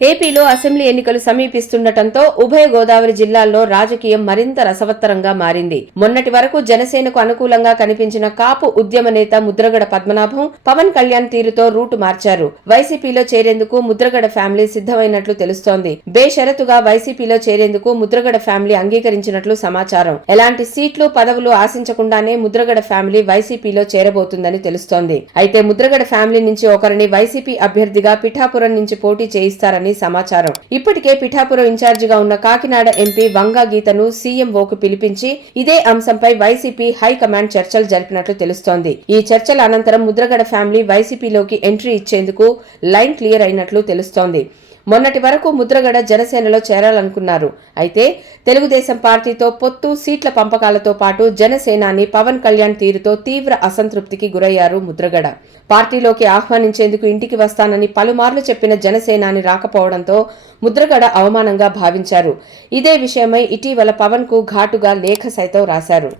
ఏపీలో అసెంబ్లీ ఎన్నికలు సమీపిస్తుండటంతో ఉభయ గోదావరి జిల్లాల్లో రాజకీయం మరింత రసవత్తరంగా మారింది. మొన్నటి వరకు జనసేనకు అనుకూలంగా కనిపించిన కాపు ఉద్యమ నేత ముద్రగడ పద్మనాభం పవన్ కళ్యాణ్ తీరుతో రూటు మార్చారు. వైసీపీలో చేరేందుకు ముద్రగడ ఫ్యామిలీ సిద్ధమైనట్లు తెలుస్తోంది. బేషరతుగా వైసీపీలో చేరేందుకు ముద్రగడ ఫ్యామిలీ అంగీకరించినట్లు సమాచారం. ఎలాంటి సీట్లు పదవులు ఆశించకుండానే ముద్రగడ ఫ్యామిలీ వైసీపీలో చేరబోతుందని తెలుస్తోంది. అయితే ముద్రగడ ఫ్యామిలీ నుంచి ఒకరిని వైసీపీ అభ్యర్థిగా పిఠాపురం నుంచి పోటీ చేయిస్తారని సమాచారం. ఇప్పటికే పిఠాపురం ఇన్ఛార్జిగా ఉన్న కాకినాడ ఎంపీ వంగా గీతను సీఎంఓకు పిలిపించి ఇదే అంశంపై వైసీపీ హైకమాండ్ చర్చలు జరిపినట్లు తెలుస్తోంది. ఈ చర్చల అనంతరం ముద్రగడ ఫ్యామిలీ వైసీపీలోకి ఎంట్రీ ఇచ్చేందుకు లైన్ క్లియర్ అయినట్లు తెలుస్తోంది. మొన్నటి వరకు ముద్రగడ జనసేనలో చేరాలనుకున్నారు. అయితే తెలుగుదేశం పార్టీతో పొత్తు, సీట్ల పంపకాలతో పాటు జనసేనాని పవన్ కళ్యాణ్ తీరుతో తీవ్ర అసంతృప్తికి గురయ్యారు ముద్రగడ. పార్టీలోకి ఆహ్వానించేందుకు ఇంటికి వస్తానని పలుమార్లు చెప్పిన జనసేనాని రాకపోవడంతో ముద్రగడ అవమానంగా భావించారు. ఇదే విషయమై ఇటీవల పవన్ కు ఘాటుగా లేఖ సైతం రాశారు.